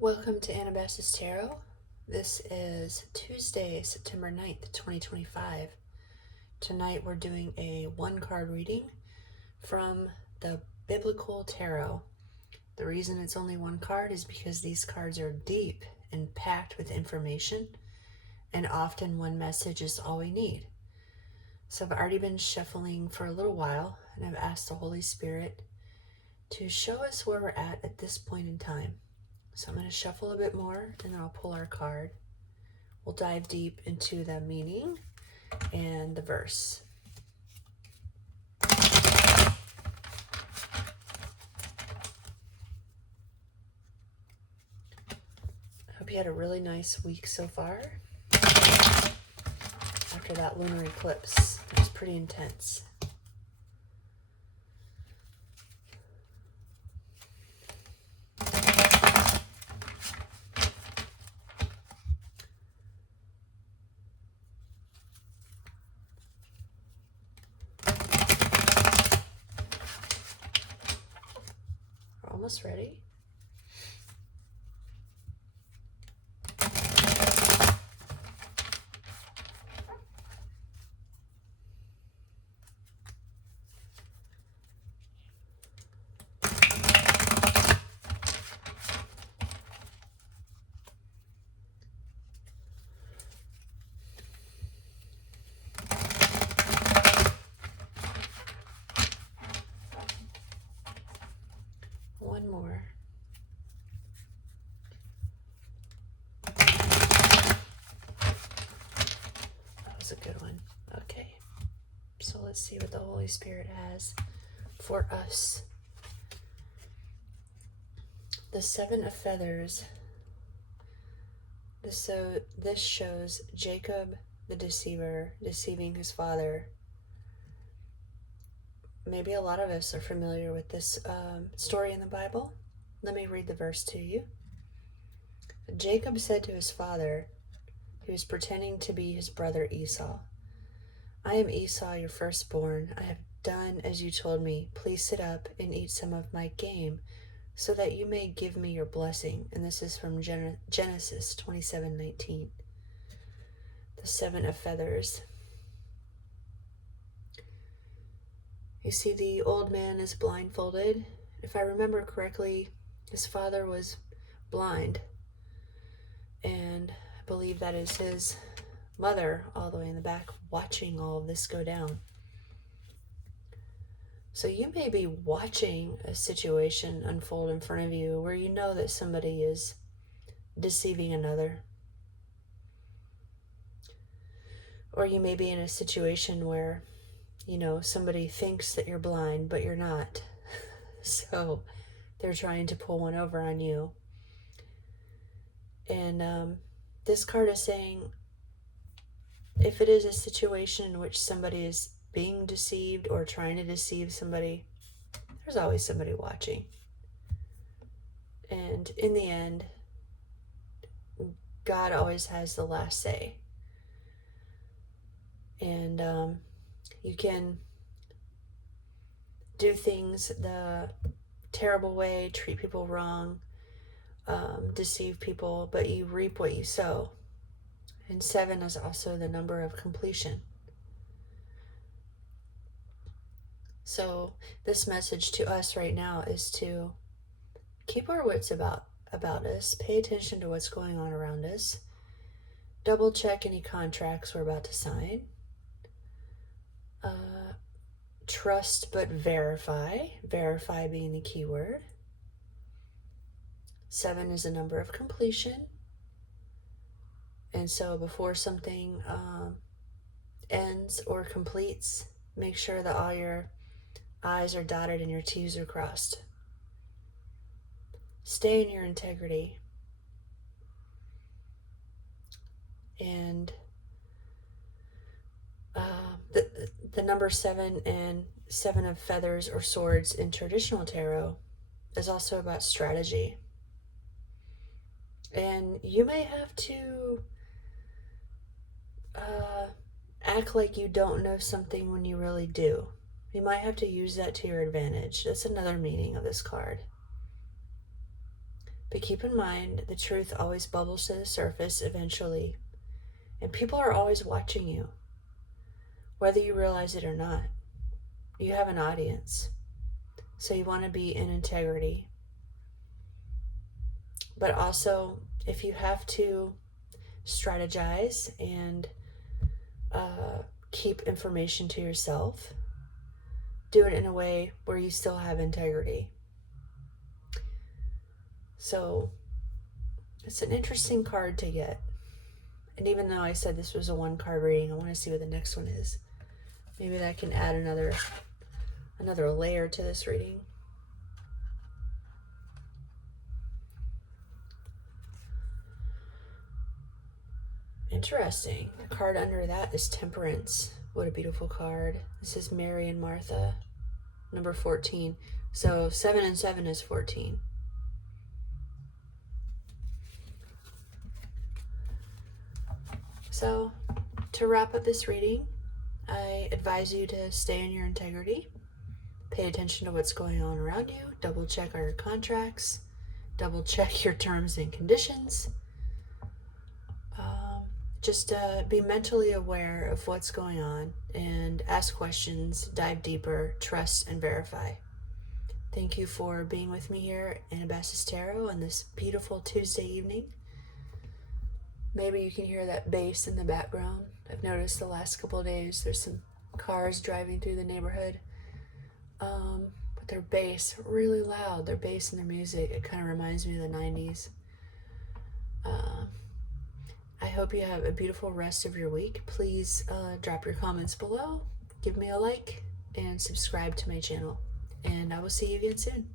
Welcome to Anabasis Tarot. This is Tuesday, September 9th, 2025. Tonight we're doing a one-card reading from the Biblical Tarot. The reason it's only one card is because these cards are deep and packed with information, and often one message is all we need. So I've already been shuffling for a little while, and I've asked the Holy Spirit to show us where we're at this point in time. So I'm going to shuffle a bit more and then I'll pull our card. We'll dive deep into the meaning and the verse. I hope you had a really nice week so far. After that lunar eclipse, it was pretty intense. We're almost ready. One more. That was a good one. Okay, so let's see what the Holy Spirit has for us. The Seven of Feathers. This shows Jacob the deceiver deceiving his father. Maybe a lot of us are familiar with this story in the Bible. Let me read the verse to you. Jacob said to his father, he was pretending to be his brother Esau, "I am Esau, your firstborn. I have done as you told me. Please sit up and eat some of my game so that you may give me your blessing." And this is from Genesis 27:19. The Seven of Feathers. You see, the old man is blindfolded. If I remember correctly, his father was blind. And I believe that is his mother all the way in the back watching all of this go down. So you may be watching a situation unfold in front of you where you know that somebody is deceiving another. Or you may be in a situation where, somebody thinks that you're blind, but you're not. So they're trying to pull one over on you. And this card is saying, if it is a situation in which somebody is being deceived or trying to deceive somebody, there's always somebody watching. And in the end, God always has the last say. And you can do things the terrible way, treat people wrong, deceive people, but you reap what you sow. And 7 is also the number of completion. So this message to us right now is to keep our wits about us, pay attention to what's going on around us, double check any contracts we're about to sign, trust but verify being the key word. 7 is a number of completion. And so before something ends or completes, make sure that all your I's are dotted and your T's are crossed. Stay in your integrity. And the number 7 and 7 of feathers or swords in traditional tarot is also about strategy. And you may have to act like you don't know something when you really do. You might have to use that to your advantage. That's another meaning of this card. But keep in mind, the truth always bubbles to the surface eventually, and people are always watching you, whether you realize it or not. You have an audience, so you want to be in integrity. But also, if you have to strategize and keep information to yourself, do it in a way where you still have integrity. So it's an interesting card to get. And even though I said this was a one card reading, I want to see what the next one is. Maybe that can add another layer to this reading. Interesting. The card under that is Temperance. What a beautiful card. This is Mary and Martha, number 14. So 7 and 7 is 14. So to wrap up this reading, I advise you to stay in your integrity. Pay attention to what's going on around you. Double check all your contracts. Double check your terms and conditions. Just be mentally aware of what's going on and ask questions, dive deeper, trust, and verify. Thank you for being with me here at Anabasis Tarot on this beautiful Tuesday evening. Maybe you can hear that bass in the background. I've noticed the last couple of days there's some cars driving through the neighborhood with their bass really loud. Their bass and their music, it kind of reminds me of the 90s. I hope you have a beautiful rest of your week. Please drop your comments below, give me a like, and subscribe to my channel. And I will see you again soon.